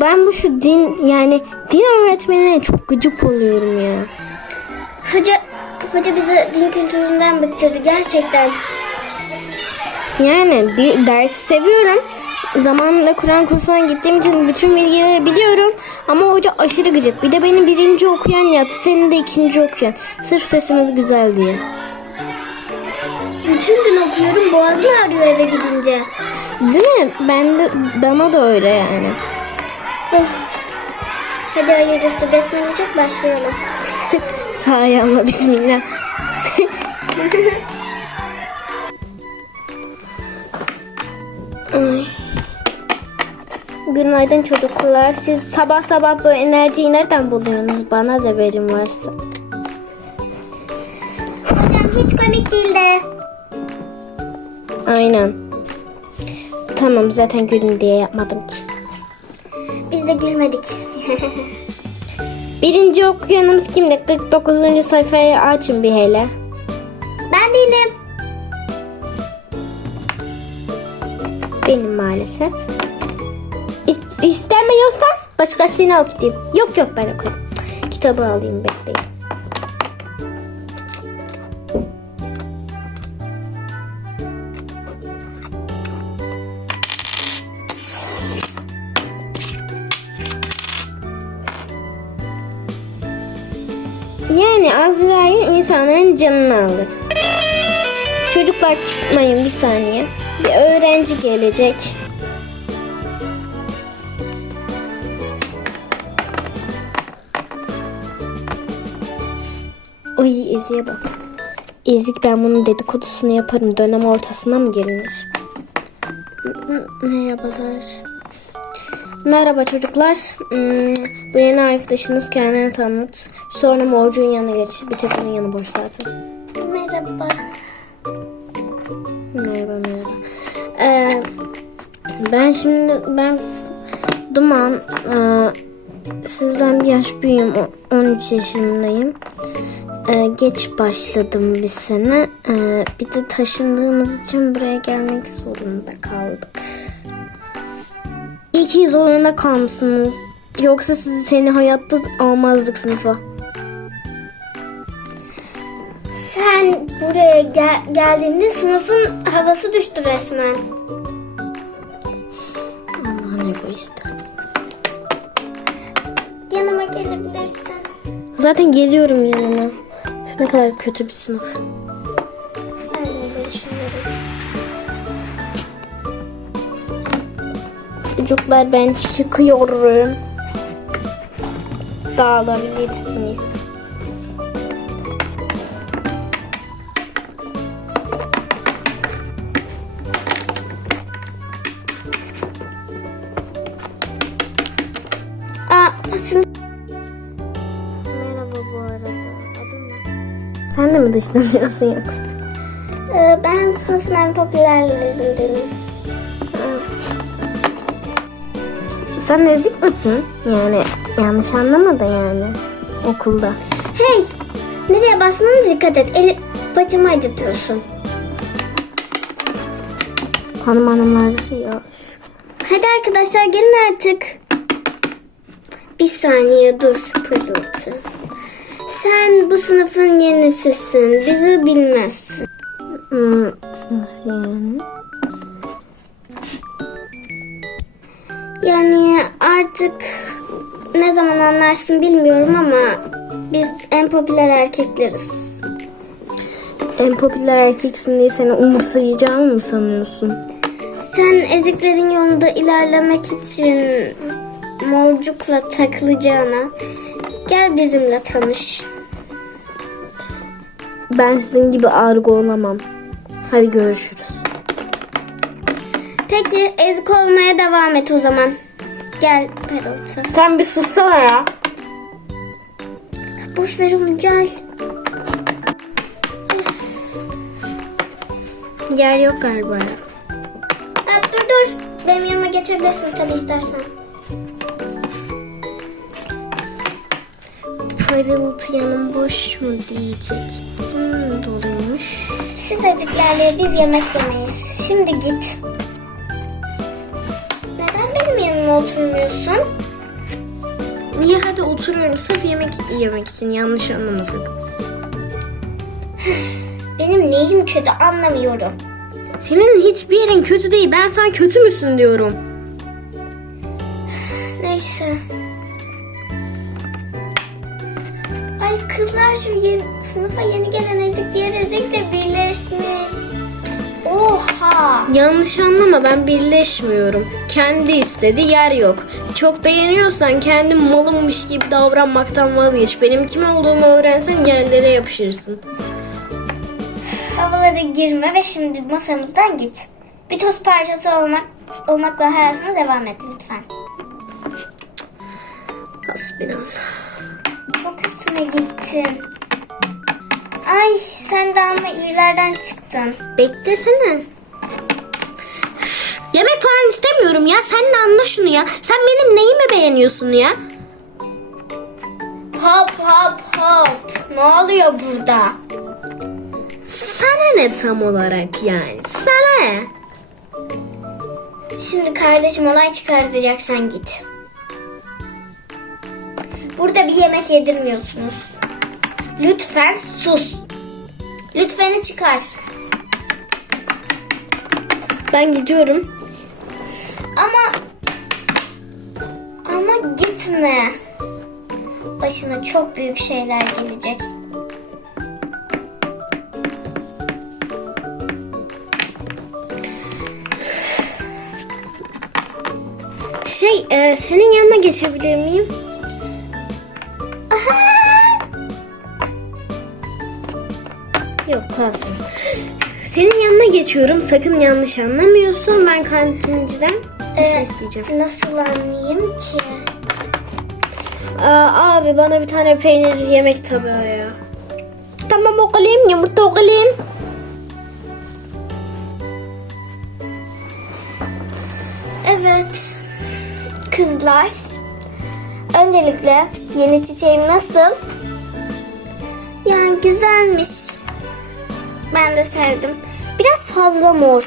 Ben bu şu din yani din öğretmenine çok gıcık oluyorum ya. Hoca, hoca bizi din kültüründen bıktırdı gerçekten. Yani dersi seviyorum. Zamanında Kur'an kursuna gittiğim için bütün bilgileri biliyorum. Ama hoca aşırı gıcık. Bir de beni birinci okuyan yaptı. Seni de ikinci okuyan. Sırf sesimiz güzel diye. Bütün gün okuyorum boğazım ağrıyor eve gidince. Değil mi? Ben de, bana da öyle yani. Hadi hayırlısı besmele çek başlayalım. Sağ ayağımla bismillah. Ay. Günaydın çocuklar. Siz sabah sabah böyle enerjiyi nereden buluyorsunuz? Bana da verin varsa. Hocam hiç komik değil de. Aynen. Tamam zaten gülün diye yapmadım ki. Biz de gülmedik. Birinci okuyanımız kimdi? 49. sayfayı açın bir hele. ben değilim. Benim maalesef. İst- istemiyorsan başkasına okuyayım. Yok yok ben okuyayım. Kitabı alayım bekleyin. Azrail insanların canını alır. Çocuklar çıkmayın bir saniye. Bir öğrenci gelecek. Oy Ezik'e bak. Ezik ben bunun dedikodusunu yaparım. Dönem ortasına mı gelinir? M- Merhabalar. Merhaba çocuklar. Hmm, bu yeni arkadaşınız kendini tanıt. Sonra morcuğun yanına geç. Bir tek onun yanı boş zaten. Merhaba. Merhaba merhaba. Ee, ben şimdi ben Duman ee, sizden bir yaş büyüğüm. o- 13 yaşındayım. Ee, geç başladım bir sene. Ee, bir de taşındığımız için buraya gelmek zorunda kaldık. İyi ki zorunda kalmışsınız. Yoksa sizi seni hayatta almazdık sınıfa. Sen buraya gel- geldiğinde sınıfın havası düştü resmen. Allah'ın egoisti. Yanıma gelebilirsin. Zaten geliyorum yanına. Ne kadar kötü bir sınıf. Çocuklar ben çıkıyorum. Dağılabilirsiniz. Aa, aslında Merhaba bu arada. Adın ne? Sen de mi dışlanıyorsun yoksa? e, ben sınıfın en popülerlerindenim. Sen ezik misin? Yani yanlış anlama da yani. Okulda. Hey! Nereye bastığına dikkat et. Eli bacımı acıtıyorsun. Hanım hanımlar ya. Hadi arkadaşlar gelin artık. Bir saniye dur pırıltı. Sen bu sınıfın yenisisin. Bizi bilmezsin. Hmm, nasıl yani? Yani artık ne zaman anlarsın bilmiyorum ama biz en popüler erkekleriz. En popüler erkeksin diye seni umursayacağımı mı sanıyorsun? Sen eziklerin yolunda ilerlemek için morcukla takılacağına gel bizimle tanış. Ben sizin gibi argo olamam. Hadi görüşürüz. Peki ezik olmaya devam et o zaman. Gel Parıltı. Sen bir sussana ya. Boş ver onu gel. Yer yok galiba ya. Ha, dur dur. Benim yanıma geçebilirsin tabii istersen. Parıltı yanım boş mu diyecektim. Doluymuş. Siz eziklerle biz yemek yemeyiz. Şimdi git. Yanıma oturmuyorsun? Niye hadi oturuyorum sırf yemek yemek için yanlış anlamasın. Benim neyim kötü anlamıyorum. Senin hiçbir yerin kötü değil. Ben sana kötü müsün diyorum. Neyse. Ay kızlar şu yeni, sınıfa yeni gelen ezik diğer ezikle birleşmiş. Oha. Yanlış anlama ben birleşmiyorum. Kendi istedi yer yok. Çok beğeniyorsan kendi malımmış gibi davranmaktan vazgeç. Benim kim olduğumu öğrensen yerlere yapışırsın. Havalara girme ve şimdi masamızdan git. Bir toz parçası olmak olmakla hayatına devam et lütfen. Hasbinallah. Çok üstüne gittin. Ay sen de ama iyilerden çıktın. Beklesene. Yemek falan istemiyorum ya. Sen de anla şunu ya. Sen benim neyimi beğeniyorsun ya? Hop hop hop. Ne oluyor burada? Sana ne tam olarak yani? Sana ne? Şimdi kardeşim olay çıkartacaksan git. Burada bir yemek yedirmiyorsunuz. Lütfen sus. Lütfeni çıkar. Ben gidiyorum. Ama ama gitme. Başına çok büyük şeyler gelecek. Şey, e, senin yanına geçebilir miyim? Kalsın. Senin yanına geçiyorum. Sakın yanlış anlamıyorsun. Ben kantinciden bir şey Ee, isteyeceğim. Nasıl anlayayım ki? Aa, abi bana bir tane peynir yemek tabağı ya. Tamam okuluyum, yumurta okuluyum. Evet. Kızlar. Öncelikle yeni çiçeğim nasıl? Yani güzelmiş. Ben de sevdim. Biraz fazla mor.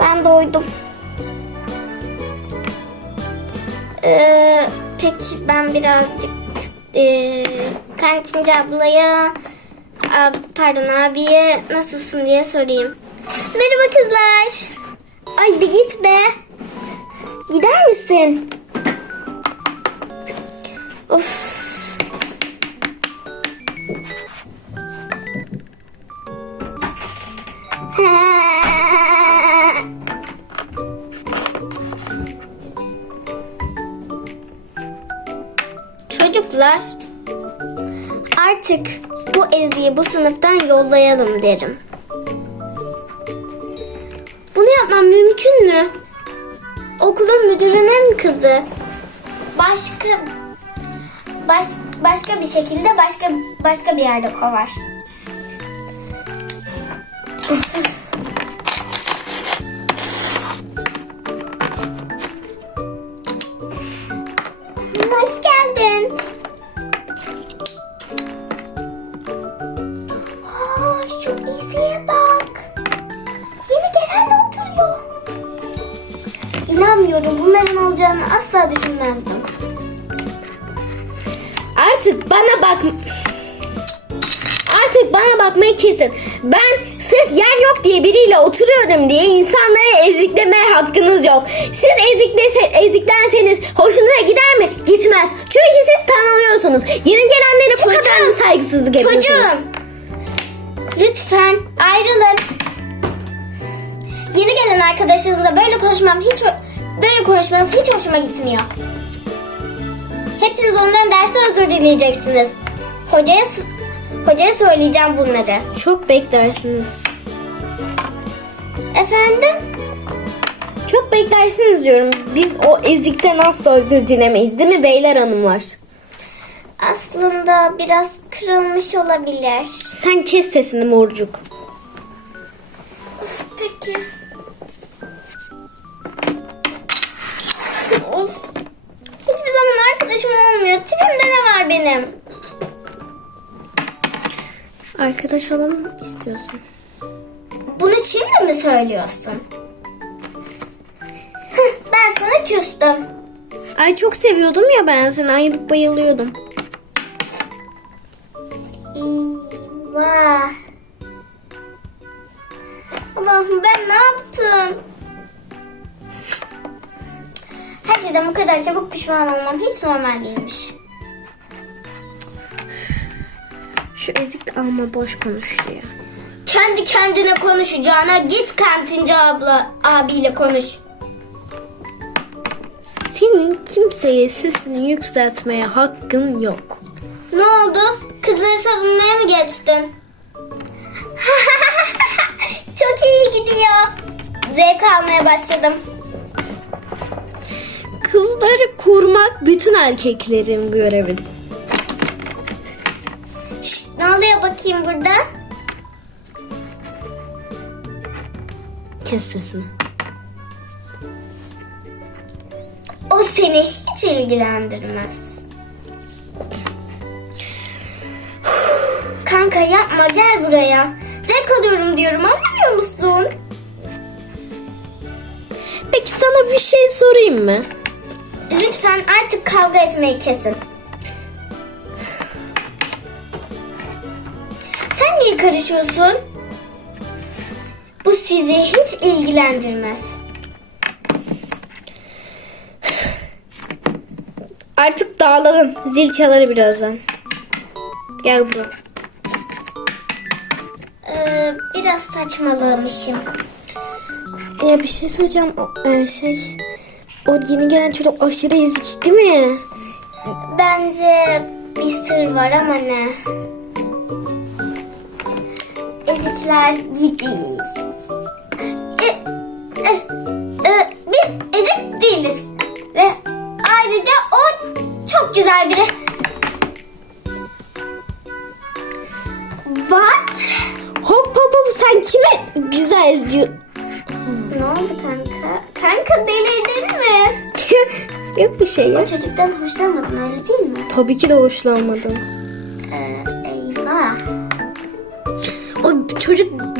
Ben doydum. Ee, peki ben birazcık e, kantinci ablaya a- pardon abiye nasılsın diye sorayım. Merhaba kızlar. Ay bir git be. Gider misin? Of. Çocuklar, artık bu Ezi'yi bu sınıftan yollayalım derim. Bunu yapmam mümkün mü? Okulun müdürünün kızı. Başka baş, başka bir şekilde başka başka bir yerde kovar. Kesin. Ben sırf yer yok diye biriyle oturuyorum diye insanları eziklemeye hakkınız yok. Siz eziklese, eziklenseniz hoşunuza gider mi? Gitmez. Çünkü siz tanınıyorsunuz. Yeni gelenlere bu kadar mı saygısızlık yapıyorsunuz? Çocuğum. Lütfen ayrılın. Yeni gelen arkadaşlarınızla böyle konuşmam hiç böyle konuşmanız hiç hoşuma gitmiyor. Hepiniz onların derste özür dileyeceksiniz. Hocaya hocaya söyleyeceğim bunları. Çok beklersiniz. Efendim? Çok beklersiniz diyorum. Biz o ezikten asla özür dilemeyiz değil mi beyler hanımlar? Aslında biraz kırılmış olabilir. Sen kes sesini morcuk. Peki. Of. Hiçbir zaman arkadaşım olmuyor. Tipimde ne var benim? Arkadaş olalım mı istiyorsan? Bunu şimdi mi söylüyorsun? Ben sana küstüm. Ay çok seviyordum ya ben seni. Ayılıp bayılıyordum. Vah. Allah'ım ben ne yaptım? Her şeyden bu kadar çabuk pişman olmam hiç normal değilmiş. Şu ezik de alma boş konuştu ya. Kendi kendine konuşacağına git kantinci abla abiyle konuş. Senin kimseye sesini yükseltmeye hakkın yok. Ne oldu? Kızları savunmaya mı geçtin? Çok iyi gidiyor. Zevk almaya başladım. Kızları kurmak bütün erkeklerin görevi. Bakayım burada? Kes sesini. O seni hiç ilgilendirmez. Kanka yapma gel buraya. Zevk alıyorum diyorum anlamıyor musun? Peki sana bir şey sorayım mı? Lütfen artık kavga etmeyi kesin. Sen niye karışıyorsun? Bu sizi hiç ilgilendirmez. Artık dağılalım. Zil çalar birazdan. Gel buraya. Ee, biraz saçmalamışım. Ya bir şey söyleyeceğim. O, e, şey, o yeni gelen çocuk aşırı ezik değil mi? Bence bir sır var ama ne? Ezikler gidiyor. E, e, e, biz ezik değiliz. Ve ayrıca o çok güzel biri. What? Hop hop hop sen kime güzel diyor? Ne oldu kanka? Kanka delirdin mi? Yok bir şey ya. O çocuktan hoşlanmadın öyle değil mi? Tabii ki de hoşlanmadım.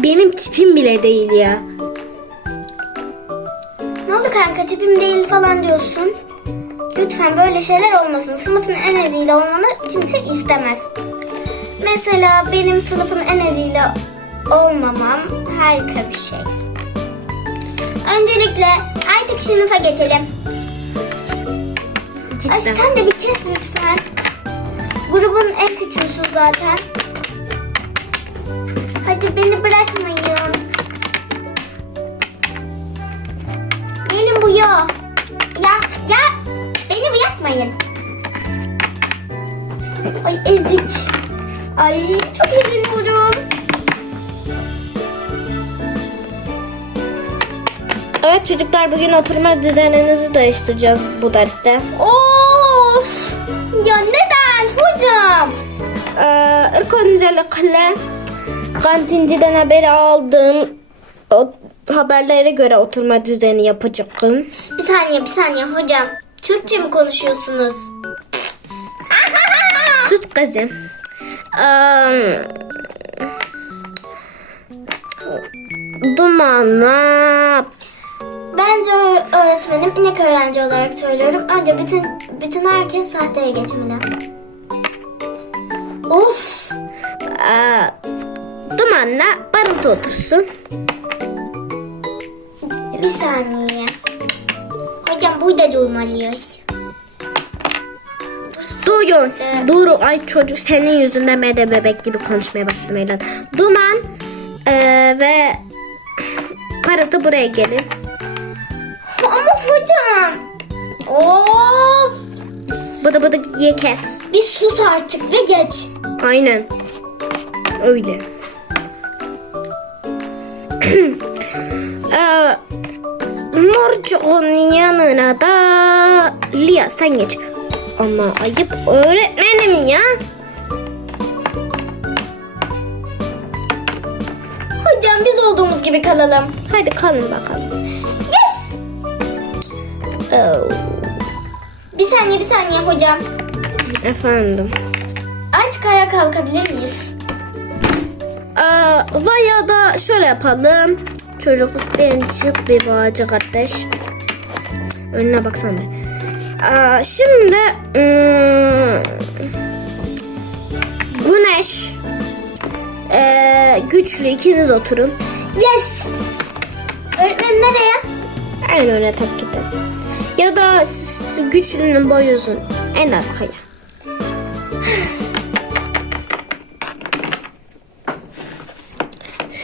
Benim tipim bile değil ya. Ne oldu kanka tipim değil falan diyorsun. Lütfen böyle şeyler olmasın. Sınıfın en eziğiyle olmanı kimse istemez. Mesela benim sınıfın en eziğiyle olmamam harika bir şey. Öncelikle artık sınıfa geçelim. Ay Cidden. sen de bir kes lütfen. Grubun en küçüğüsün zaten. Hadi beni bırakmayın. Gelin bu ya. Ya ya beni bırakmayın. Ay ezik. Ay çok eğleniyorum. Evet çocuklar bugün oturma düzeninizi değiştireceğiz bu derste. Of! Ya neden hocam? Ee, ilk öncelikle kantinciden haber aldım. O haberlere göre oturma düzeni yapacaktım. Bir saniye bir saniye hocam. Türkçe mi konuşuyorsunuz? Sus kızım. Ee, dumanla Bence öğ- öğretmenim inek öğrenci olarak söylüyorum. Önce bütün bütün herkes sahteye geçmeli. Of! Aa, dumanla barıntı otursun. Bir saniye. Hocam burada durmalıyız. Duyun. Dur ay çocuk senin yüzünden ben de bebek gibi konuşmaya başladım Eylül. Duman ee, ve parıltı buraya gelin. Ama hocam. Of! Bıdı bıdı ye kes. Bir sus artık ve geç. Aynen. Öyle. Ee, Morcuğun yanına da Lia sen geç. Ama ayıp öğretmenim ya. Hocam biz olduğumuz gibi kalalım. Hadi kalın bakalım. Yes! Oh, Bir saniye bir saniye hocam. efendim. Artık ayağa kalkabilir miyiz? Aa, veya da şöyle yapalım. Çocuk ben çık bir bağcı kardeş. Önüne baksana. be. Aa, şimdi hmm, Güneş ee, güçlü ikiniz oturun. Yes. Öğretmenim nereye? En öne tabii ki de. Ya da güçlünün boyu uzun. En arkaya.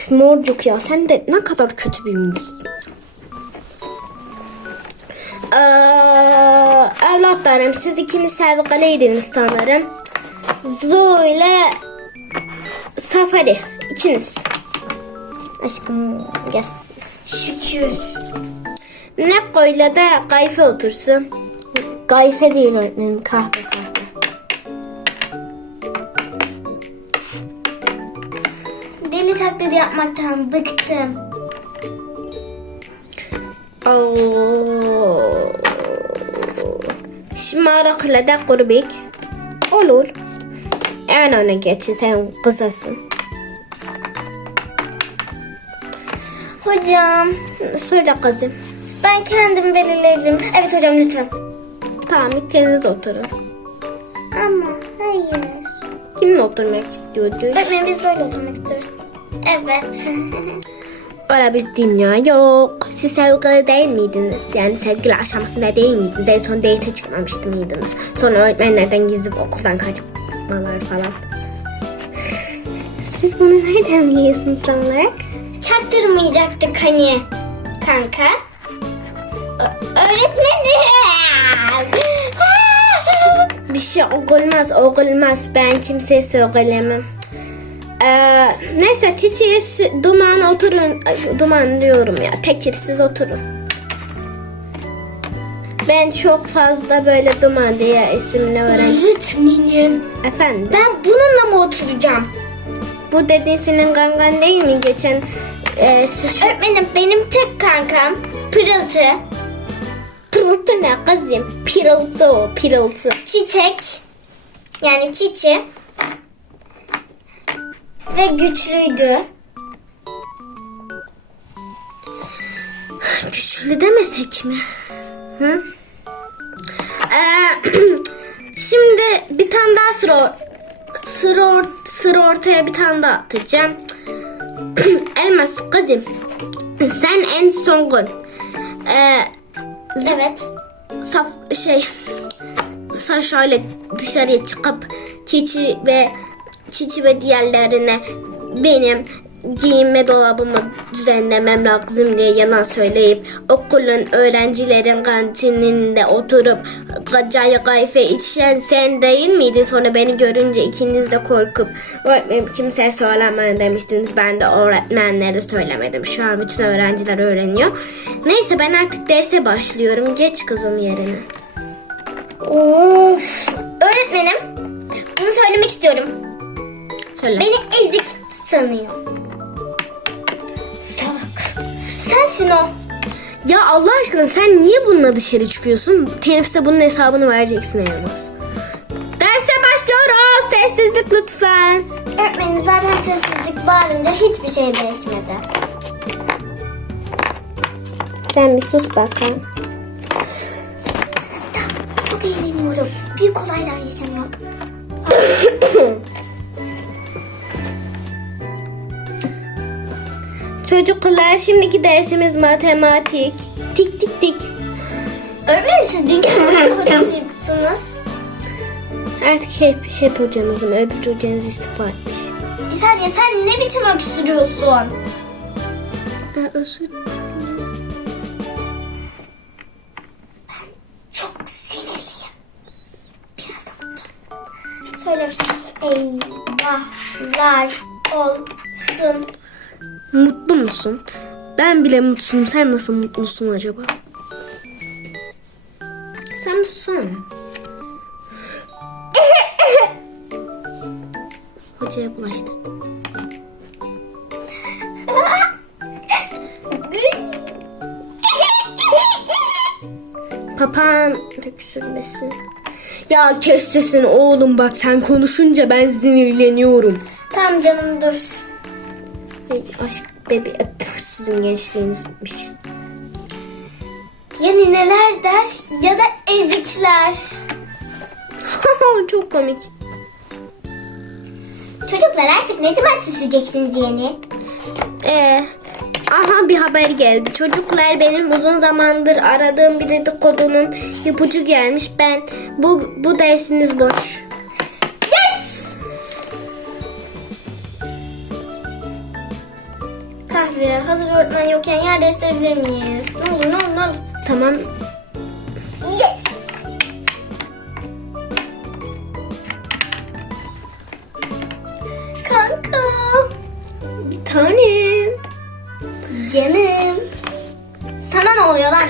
Üf, Morcuk ya sen de ne kadar kötü bir misin. Ee, evlatlarım siz ikiniz sevgiliydiniz sanırım. Zo ile Safari ikiniz. Aşkım gel. Şükür. Ne koyla da kayfe otursun. Kayfe değil öğretmenim kahve yapmaktan bıktım. Oo. Şımarıkla da kurbik. Olur. En öne geçin sen kızasın. Hocam Söyle kızım. ben kendim belirleyebilirim. Evet hocam lütfen. Tamam ikiniz oturun. Ama hayır. Kimin oturmak istiyordu? Öğretmenim biz böyle oturmak istiyoruz. Evet. Öyle bir dünya yok. Siz sevgili değil miydiniz? Yani sevgili aşamasında değil miydiniz? En son date çıkmamıştı mıydınız? Sonra öğretmenlerden gizli okuldan kaçmalar falan. Siz bunu nereden biliyorsunuz tam olarak? Çaktırmayacaktık hani kanka. Öğretmenim. Bir şey olmaz, olmaz. Ben kimseye söylemem. Ee, neyse Titi, si- Duman oturun. Ay, Duman diyorum ya. Tekir siz oturun. Ben çok fazla böyle Duman diye isimli öğrenci. Öğretmenim. Efendim? Ben bununla mı oturacağım? Bu dediğin senin gangan değil mi? Geçen e, siz şu Öğretmenim benim tek kankam Pırıltı, pırıltı ne kızım? Pırıltı o, pırıltı. Çiçek yani Çiçi ve güçlüydü. Güçlü demesek mi? Hı? Ee, şimdi bir tane daha sıra, sıra, or- sıra ortaya bir tane daha atacağım. Elmas kızım. Sen en son gün ee, Evet. saf şey sa şöyle dışarıya çıkıp Çiçi ve Çiçi ve diğerlerine benim giyinme dolabımı düzenlemem lazım diye yalan söyleyip okulun öğrencilerin kantininde oturup çay kahve içen sen değil miydin? Sonra beni görünce ikiniz de korkup öğretmenim kimseye söylemeyin demiştiniz. Ben de öğretmenlere söylemedim. Şu an bütün öğrenciler öğreniyor. Neyse ben artık derse başlıyorum. Geç kızım yerine. Of. Öğretmenim bunu söylemek istiyorum. Söyle. Beni ezik sanıyor. Salak. Sensin o. Ya Allah aşkına sen niye bununla dışarı çıkıyorsun? Teneffüste bunun hesabını vereceksin Elmas. Derse başlıyoruz. Sessizlik lütfen. Öğretmenim zaten sessizlik bağırınca hiçbir şey değişmedi. Sen bir sus bakalım. Çok eğleniyorum. Büyük olaylar yaşanıyor. Çocuklar şimdiki dersimiz matematik. Tik tik tik. Öğretmenim siz dünkü hocasıydınız. Artık hep hep hocanızım. Öbür hocanız istifa etmiş. Bir saniye sen ne biçim öksürüyorsun? Aa, özür dilerim. Çok sinirliyim. Biraz da mutlu. Söylemiştim. Eyvahlar olsun. Mutlu musun? Ben bile mutsuzum. Sen nasıl mutlusun acaba? Sen susana. Hocaya bulaştırdım. Papağan öksürmesi. Ya kes sesini oğlum bak sen konuşunca ben sinirleniyorum. tamam canım dur. Aşk bebi sizin gençliğiniz bitmiş. Ya nineler der ya da ezikler. Çok komik. Çocuklar artık ne zaman süsleyeceksiniz yeni? Ee, aha bir haber geldi. Çocuklar benim uzun zamandır aradığım bir dedikodunun ipucu gelmiş. Ben bu bu dersiniz boş. Kahve hazır öğretmen yokken yer değiştirebilir miyiz? Ne olur ne olur ne olur. Tamam. Yes! Kanka. Bir tanem. Canım. Sana ne oluyor lan?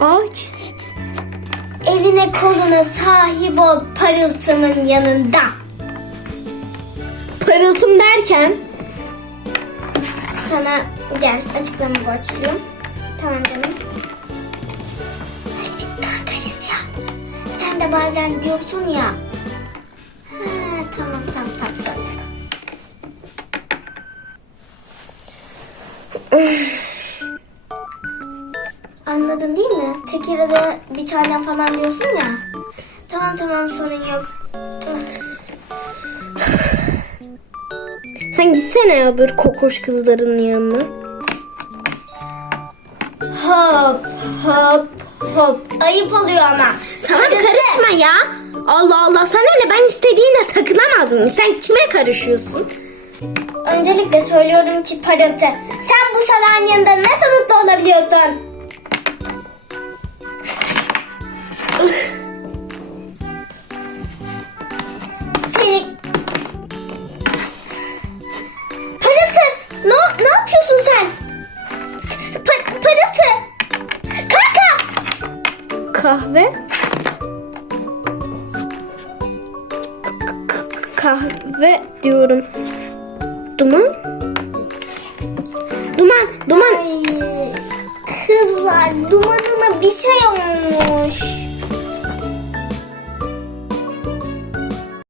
Ağaç. Eline koluna sahip ol parıltımın yanında. Derken Sana gel açıklama borçluyum. Tamam canım. Hani biz kankayız ya. Sen de bazen diyorsun ya. Ha, tamam tamam tamam söyle. Anladın değil mi? Tekirde bir tane falan diyorsun ya. Tamam tamam sorun yok. Sen gitsene ya böyle kokoş kızların yanına. Hop hop hop. Ayıp oluyor ama. Tamam Parıltı. karışma ya. Allah Allah sana ne ben istediğine takılamaz mıyım? Sen kime karışıyorsun? Öncelikle söylüyorum ki parıltı. Sen bu salağın yanında nasıl mutlu olabiliyorsun?